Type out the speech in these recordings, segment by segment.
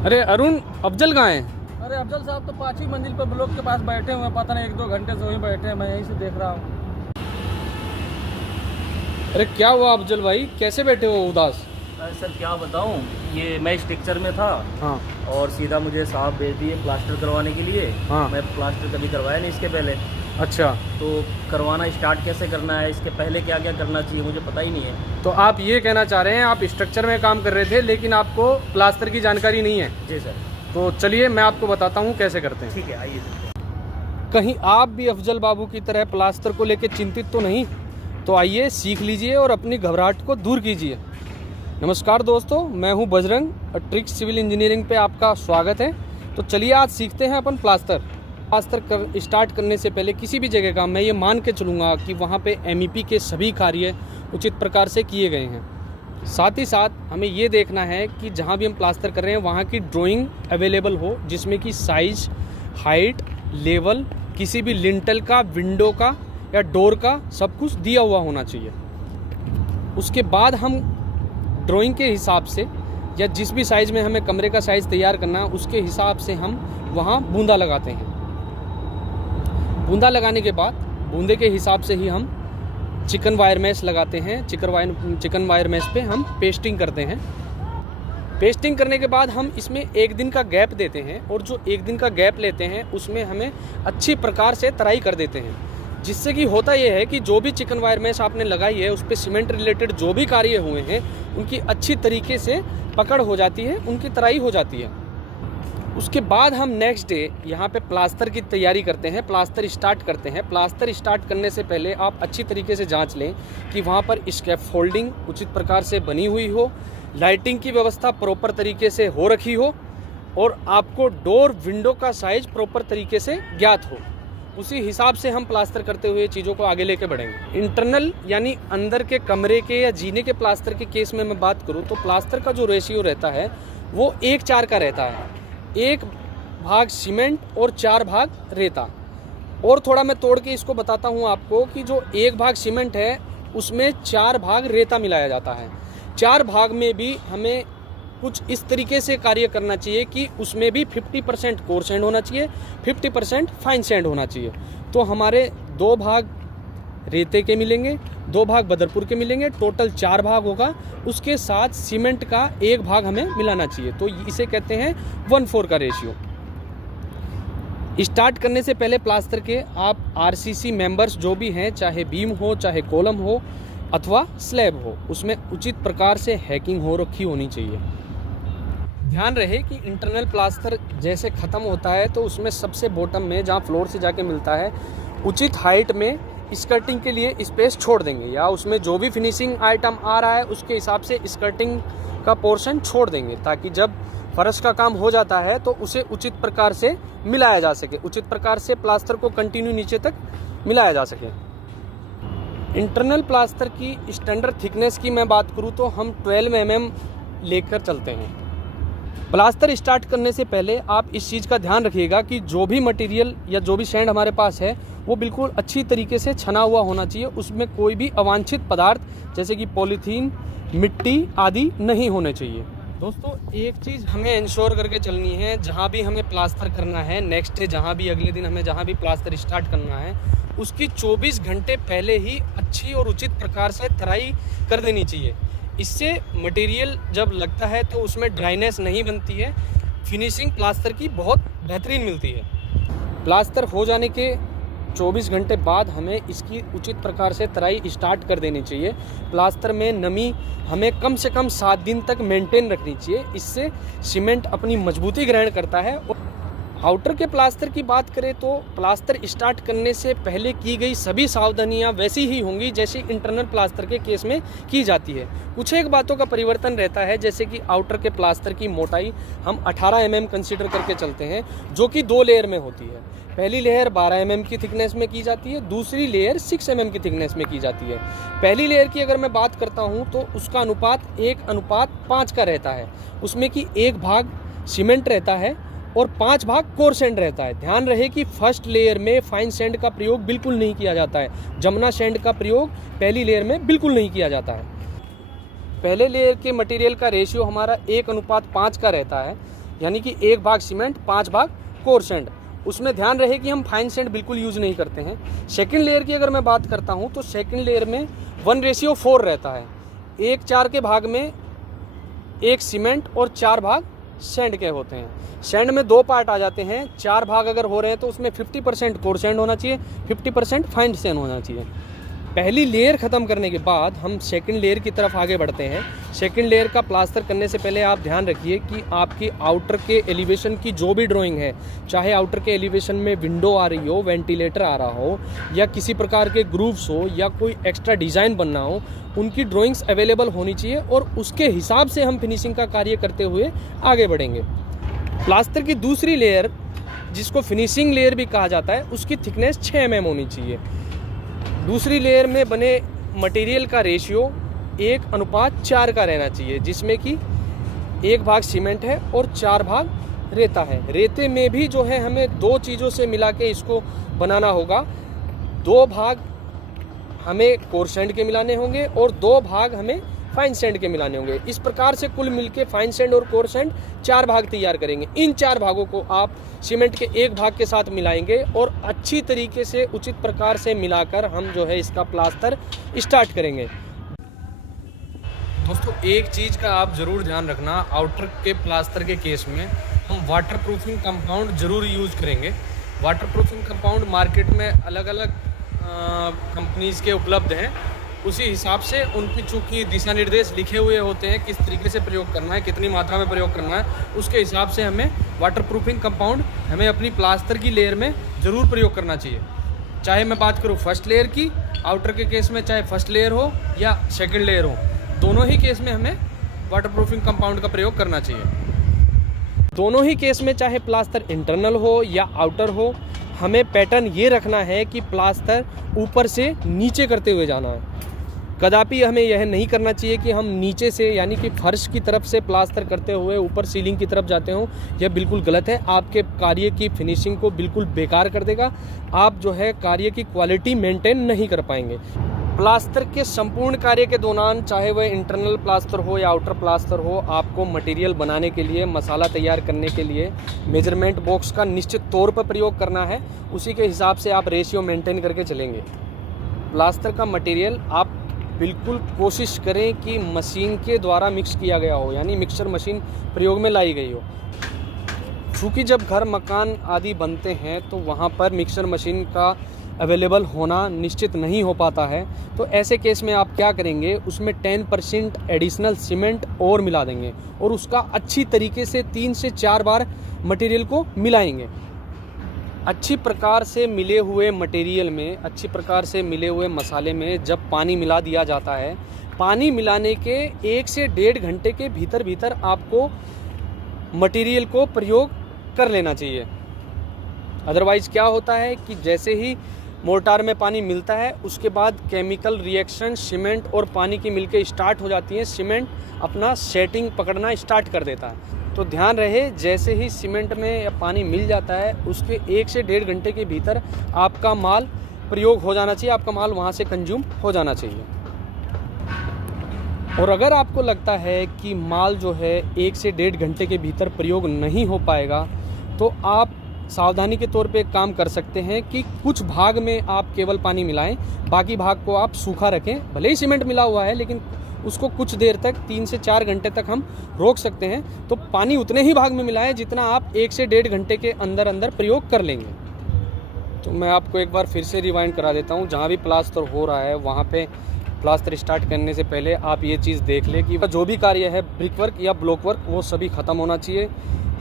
अरे अरुण, अफजल कहाँ है? अरे अफजल साहब तो 5वीं मंजिल पर ब्लॉक के पास बैठे हुए हैं, पता नहीं 1-2 घंटे से वहीं बैठे हैं, मैं यहीं से देख रहा हूँ। अरे क्या हुआ अफजल भाई, कैसे बैठे हो उदास? अरे सर क्या बताऊँ, ये मैं स्ट्रक्चर में था हाँ और सीधा मुझे साहब भेज दिए प्लास्टर करवाने के लिए। हाँ। मैं प्लास्टर कभी करवाया नहीं इसके पहले, अच्छा, तो करवाना स्टार्ट कैसे करना है, इसके पहले क्या क्या करना चाहिए मुझे पता ही नहीं है। तो आप ये कहना चाह रहे हैं आप स्ट्रक्चर में काम कर रहे थे लेकिन आपको प्लास्टर की जानकारी नहीं है? जी सर। तो चलिए मैं आपको बताता हूँ कैसे करते हैं। ठीक है, आइए सर। कहीं आप भी अफजल बाबू की तरह प्लास्टर को लेकर चिंतित तो नहीं? तो आइए सीख लीजिए और अपनी घबराहट को दूर कीजिए। नमस्कार दोस्तों, मैं हूं बजरंग और ट्रिक्स सिविल इंजीनियरिंग पे आपका स्वागत है। तो चलिए आज सीखते हैं अपन प्लास्टर स्टार्ट करने से पहले किसी भी जगह का मैं ये मान के चलूँगा कि वहाँ पे MEP के सभी कार्य उचित प्रकार से किए गए हैं। साथ ही साथ हमें ये देखना है कि जहाँ भी हम प्लास्टर कर रहे हैं वहाँ की ड्राइंग अवेलेबल हो, जिसमें कि साइज, हाइट, लेवल, किसी भी लिंटल का, विंडो का या डोर का सब कुछ दिया हुआ होना चाहिए। उसके बाद हम ड्राइंग के हिसाब से या जिस भी साइज़ में हमें कमरे का साइज़ तैयार करना है उसके हिसाब से हम वहाँ बूंदा लगाते हैं। बूंदा लगाने के बाद बूंदे के हिसाब से ही हम चिकन वायर मैश लगाते हैं। चिकन वायर मैश पे हम पेस्टिंग करते हैं। पेस्टिंग करने के बाद हम इसमें 1 दिन का गैप देते हैं और जो 1 दिन का गैप लेते हैं उसमें हमें अच्छी प्रकार से तराई कर देते हैं, जिससे कि होता यह है कि जो भी चिकन वायर मैश आपने लगाई है उस पर सीमेंट रिलेटेड जो भी कार्य हुए हैं उनकी अच्छी तरीके से पकड़ हो जाती है, उनकी तराई हो जाती है। उसके बाद हम नेक्स्ट डे यहाँ पे प्लास्टर की तैयारी करते हैं, प्लास्टर स्टार्ट करते हैं। प्लास्टर स्टार्ट करने से पहले आप अच्छी तरीके से जांच लें कि वहाँ पर स्कैफोल्डिंग उचित प्रकार से बनी हुई हो, लाइटिंग की व्यवस्था प्रॉपर तरीके से हो रखी हो और आपको डोर विंडो का साइज प्रॉपर तरीके से ज्ञात हो। उसी हिसाब से हम प्लास्टर करते हुए चीज़ों को आगे लेके बढ़ेंगे। इंटरनल यानी अंदर के कमरे के या जीने के प्लास्टर के केस में मैं बात करूँ तो प्लास्टर का जो रेशियो रहता है वो 1:4 का रहता है। 1 भाग सीमेंट और 4 भाग रेता। और थोड़ा मैं तोड़ के इसको बताता हूँ आपको कि जो 1 भाग सीमेंट है उसमें 4 भाग रेता मिलाया जाता है। 4 भाग में भी हमें कुछ इस तरीके से कार्य करना चाहिए कि उसमें भी 50% कोर सैंड होना चाहिए, 50% फाइन सैंड होना चाहिए। तो हमारे 2 भाग रेते के मिलेंगे, 2 भाग बदरपुर के मिलेंगे, टोटल 4 भाग होगा। उसके साथ सीमेंट का 1 भाग हमें मिलाना चाहिए, तो इसे कहते हैं 1:4 का रेशियो। स्टार्ट करने से पहले प्लास्टर के आप RCC मेंबर्स जो भी हैं, चाहे बीम हो, चाहे कॉलम हो अथवा स्लैब हो, उसमें उचित प्रकार से हैकिंग हो रखी होनी चाहिए। ध्यान रहे कि इंटरनल प्लास्टर जैसे ख़त्म होता है तो उसमें सबसे बॉटम में जहाँ फ्लोर से जाके मिलता है उचित हाइट में स्कर्टिंग के लिए स्पेस छोड़ देंगे, या उसमें जो भी फिनिशिंग आइटम आ रहा है उसके हिसाब से स्कर्टिंग का पोर्शन छोड़ देंगे, ताकि जब फर्श का काम हो जाता है तो उसे उचित प्रकार से मिलाया जा सके, उचित प्रकार से प्लास्टर को कंटिन्यू नीचे तक मिलाया जा सके। इंटरनल प्लास्टर की स्टैंडर्ड थिकनेस की मैं बात करूँ तो हम 12 mm लेकर चलते हैं। प्लास्टर स्टार्ट करने से पहले आप इस चीज़ का ध्यान रखिएगा कि जो भी मटेरियल या जो भी सैंड हमारे पास है वो बिल्कुल अच्छी तरीके से छना हुआ होना चाहिए। उसमें कोई भी अवांछित पदार्थ जैसे कि पॉलीथीन, मिट्टी आदि नहीं होने चाहिए। दोस्तों एक चीज़ हमें इंश्योर करके चलनी है, जहाँ भी हमें प्लास्टर करना है नेक्स्ट डे, जहाँ भी अगले दिन हमें जहाँ भी प्लास्टर स्टार्ट करना है उसकी 24 घंटे पहले ही अच्छी और उचित प्रकार से तराई कर देनी चाहिए। इससे मटेरियल जब लगता है तो उसमें ड्राइनेस नहीं बनती है, फिनिशिंग प्लास्टर की बहुत बेहतरीन मिलती है। प्लास्टर हो जाने के 24 घंटे बाद हमें इसकी उचित प्रकार से तराई स्टार्ट कर देनी चाहिए। प्लास्टर में नमी हमें कम से कम 7 दिन तक मेंटेन रखनी चाहिए, इससे सीमेंट अपनी मजबूती ग्रहण करता है। आउटर के प्लास्टर की बात करें तो प्लास्टर स्टार्ट करने से पहले की गई सभी सावधानियां वैसी ही होंगी जैसी इंटरनल प्लास्टर के केस में की जाती है। कुछ एक बातों का परिवर्तन रहता है, जैसे कि आउटर के प्लास्टर की मोटाई हम 18 mm कंसीडर करके चलते हैं, जो कि 2 लेयर में होती है। पहली लेयर 12 mm की थिकनेस में की जाती है, दूसरी लेयर 6 mm की थिकनेस में की जाती है। पहली लेयर की अगर मैं बात करता हूँ तो उसका अनुपात 1:5 का रहता है। उसमें कि 1 भाग सीमेंट रहता है और 5 भाग कोर सैंड रहता है। ध्यान रहे कि फर्स्ट लेयर में फाइन सैंड का प्रयोग बिल्कुल नहीं किया जाता है, जमुना सैंड का प्रयोग पहली लेयर में बिल्कुल नहीं किया जाता है। पहले लेयर के मटेरियल का रेशियो हमारा 1:5 का रहता है, यानी कि 1 भाग सीमेंट 5 भाग कोर सैंड। उसमें ध्यान रहे कि हम फाइन सैंड बिल्कुल यूज़ नहीं करते हैं। सेकंड लेयर की अगर मैं बात करता हूँ तो सेकंड लेयर में 1:4 रहता है। 1/4 के भाग में 1 सीमेंट और 4 भाग सैंड के होते हैं। सैंड में 2 पार्ट आ जाते हैं। 4 भाग अगर हो रहे हैं तो उसमें 50% कोर सैंड होना चाहिए, 50% फाइन सैंड होना चाहिए। पहली लेयर ख़त्म करने के बाद हम सेकंड लेयर की तरफ आगे बढ़ते हैं। सेकंड लेयर का प्लास्टर करने से पहले आप ध्यान रखिए कि आपकी आउटर के एलिवेशन की जो भी ड्राइंग है, चाहे आउटर के एलिवेशन में विंडो आ रही हो, वेंटिलेटर आ रहा हो, या किसी प्रकार के ग्रूव्स हो, या कोई एक्स्ट्रा डिज़ाइन बनना हो, उनकी ड्राइंग्स अवेलेबल होनी चाहिए और उसके हिसाब से हम फिनिशिंग का कार्य करते हुए आगे बढ़ेंगे। प्लास्टर की दूसरी लेयर, जिसको फिनिशिंग लेयर भी कहा जाता है, उसकी थिकनेस 6 mm होनी चाहिए। दूसरी लेयर में बने मटेरियल का रेशियो 1:4 का रहना चाहिए, जिसमें कि 1 भाग सीमेंट है और 4 भाग रेता है। रेते में भी जो है हमें 2 चीज़ों से मिला के इसको बनाना होगा। 2 भाग हमें कोर सैंड के मिलाने होंगे और 2 भाग हमें फाइन सैंड के मिलाने होंगे। इस प्रकार से कुल मिलके फाइन सैंड और कोर सैंड 4 भाग तैयार करेंगे। इन 4 भागों को आप सीमेंट के 1 भाग के साथ मिलाएंगे और अच्छी तरीके से उचित प्रकार से मिलाकर हम जो है इसका प्लास्टर स्टार्ट करेंगे। दोस्तों, एक चीज़ का आप ज़रूर ध्यान रखना, आउटर के प्लास्टर के केस में हम वाटर प्रूफिंग कंपाउंड ज़रूर यूज़ करेंगे। वाटर प्रूफिंग कंपाउंड मार्केट में अलग अलग कंपनीज़ के उपलब्ध हैं। उसी हिसाब से उनकी चूँकि दिशा निर्देश लिखे हुए होते हैं, किस तरीके से प्रयोग करना है, कितनी मात्रा में प्रयोग करना है, उसके हिसाब से हमें वाटर प्रूफिंग कंपाउंड हमें अपनी प्लास्टर की लेयर में ज़रूर प्रयोग करना चाहिए। चाहे मैं बात करूँ फर्स्ट लेयर की, आउटर के केस में चाहे फर्स्ट लेयर हो या सेकंड लेयर हो, दोनों ही केस में हमें वाटर प्रूफिंग कंपाउंड का प्रयोग करना चाहिए। दोनों ही केस में चाहे प्लास्टर इंटरनल हो या आउटर हो, हमें पैटर्न ये रखना है कि प्लास्टर ऊपर से नीचे करते हुए जाना है। कदापि हमें यह नहीं करना चाहिए कि हम नीचे से यानी कि फर्श की तरफ से प्लास्टर करते हुए ऊपर सीलिंग की तरफ जाते हों। यह बिल्कुल गलत है, आपके कार्य की फिनिशिंग को बिल्कुल बेकार कर देगा। आप जो है कार्य की क्वालिटी मेंटेन नहीं कर पाएंगे। प्लास्टर के संपूर्ण कार्य के दौरान, चाहे वह इंटरनल प्लास्टर हो या आउटर प्लास्टर हो, आपको मटेरियल बनाने के लिए, मसाला तैयार करने के लिए मेजरमेंट बॉक्स का निश्चित तौर पर प्रयोग करना है। उसी के हिसाब से आप रेशियो मेंटेन करके चलेंगे। प्लास्टर का मटेरियल आप बिल्कुल कोशिश करें कि मशीन के द्वारा मिक्स किया गया हो, यानी मिक्सर मशीन प्रयोग में लाई गई हो। क्योंकि जब घर मकान आदि बनते हैं तो वहाँ पर मिक्सर मशीन का अवेलेबल होना निश्चित नहीं हो पाता है। तो ऐसे केस में आप क्या करेंगे, उसमें 10% एडिशनल सीमेंट और मिला देंगे और उसका अच्छी तरीके से 3 से 4 बार मटेरियल को मिलाएंगे। अच्छी प्रकार से मिले हुए मटेरियल में, अच्छी प्रकार से मिले हुए मसाले में जब पानी मिला दिया जाता है, पानी मिलाने के 1 से 1.5 घंटे के भीतर भीतर आपको मटेरियल को प्रयोग कर लेना चाहिए। अदरवाइज़ क्या होता है कि जैसे ही मोर्टार में पानी मिलता है, उसके बाद केमिकल रिएक्शन सीमेंट और पानी की मिलके स्टार्ट हो जाती है। सीमेंट अपना सेटिंग पकड़ना स्टार्ट कर देता है। तो ध्यान रहे, जैसे ही सीमेंट में या पानी मिल जाता है, उसके 1 से 1.5 घंटे के भीतर आपका माल प्रयोग हो जाना चाहिए, आपका माल वहाँ से कंज्यूम हो जाना चाहिए। और अगर आपको लगता है कि माल जो है 1 से 1.5 घंटे के भीतर प्रयोग नहीं हो पाएगा, तो आप सावधानी के तौर पे एक काम कर सकते हैं कि कुछ भाग में आप केवल पानी मिलाएं, बाकी भाग को आप सूखा रखें। भले ही सीमेंट मिला हुआ है, लेकिन उसको कुछ देर तक 3 से 4 घंटे तक हम रोक सकते हैं। तो पानी उतने ही भाग में मिलाएं जितना आप 1 से 1.5 घंटे के अंदर अंदर प्रयोग कर लेंगे। तो मैं आपको एक बार फिर से रिवाइंड करा देता हूँ। जहाँ भी प्लास्टर हो रहा है, वहाँ पे प्लास्टर स्टार्ट करने से पहले आप ये चीज़ देख लें कि जो भी कार्य है, ब्रिक वर्क या ब्लॉक वर्क, वो सभी ख़त्म होना चाहिए।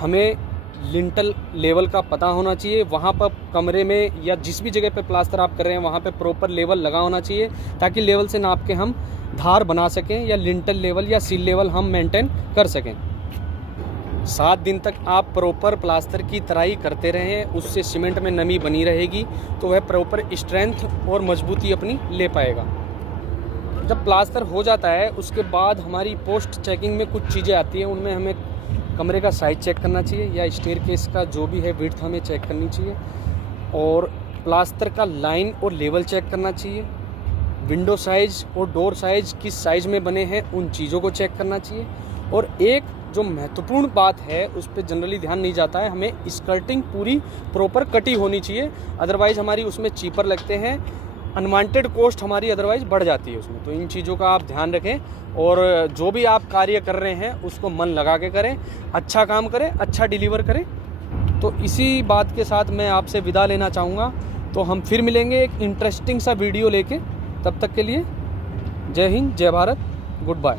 हमें लिंटल लेवल का पता होना चाहिए। वहाँ पर कमरे में या जिस भी जगह पे प्लास्टर आप कर रहे हैं, वहाँ पे प्रॉपर लेवल लगा होना चाहिए, ताकि लेवल से नाप के हम धार बना सकें या लिंटल लेवल या सील लेवल हम मेंटेन कर सकें। 7 दिन तक आप प्रॉपर प्लास्टर की तराई करते रहें, उससे सीमेंट में नमी बनी रहेगी, तो वह प्रॉपर स्ट्रेंथ और मजबूती अपनी ले पाएगा। जब प्लास्टर हो जाता है, उसके बाद हमारी पोस्ट चेकिंग में कुछ चीज़ें आती हैं। उनमें हमें कमरे का साइज चेक करना चाहिए या स्टेयरकेस का जो भी है विड्थ हमें चेक करनी चाहिए, और प्लास्टर का लाइन और लेवल चेक करना चाहिए। विंडो साइज़ और डोर साइज़ किस साइज़ में बने हैं, उन चीज़ों को चेक करना चाहिए। और एक जो महत्वपूर्ण बात है उस पर जनरली ध्यान नहीं जाता है। हमें स्कर्टिंग पूरी प्रॉपर कटी होनी चाहिए, अदरवाइज़ हमारी उसमें चीपर लगते हैं, अनवांटेड कॉस्ट हमारी अदरवाइज़ बढ़ जाती है उसमें। तो इन चीज़ों का आप ध्यान रखें और जो भी आप कार्य कर रहे हैं उसको मन लगा के करें, अच्छा काम करें, अच्छा डिलीवर करें। तो इसी बात के साथ मैं आपसे विदा लेना चाहूँगा। तो हम फिर मिलेंगे एक इंटरेस्टिंग सा वीडियो लेके। तब तक के लिए जय हिंद, जय भारत, गुड बाय।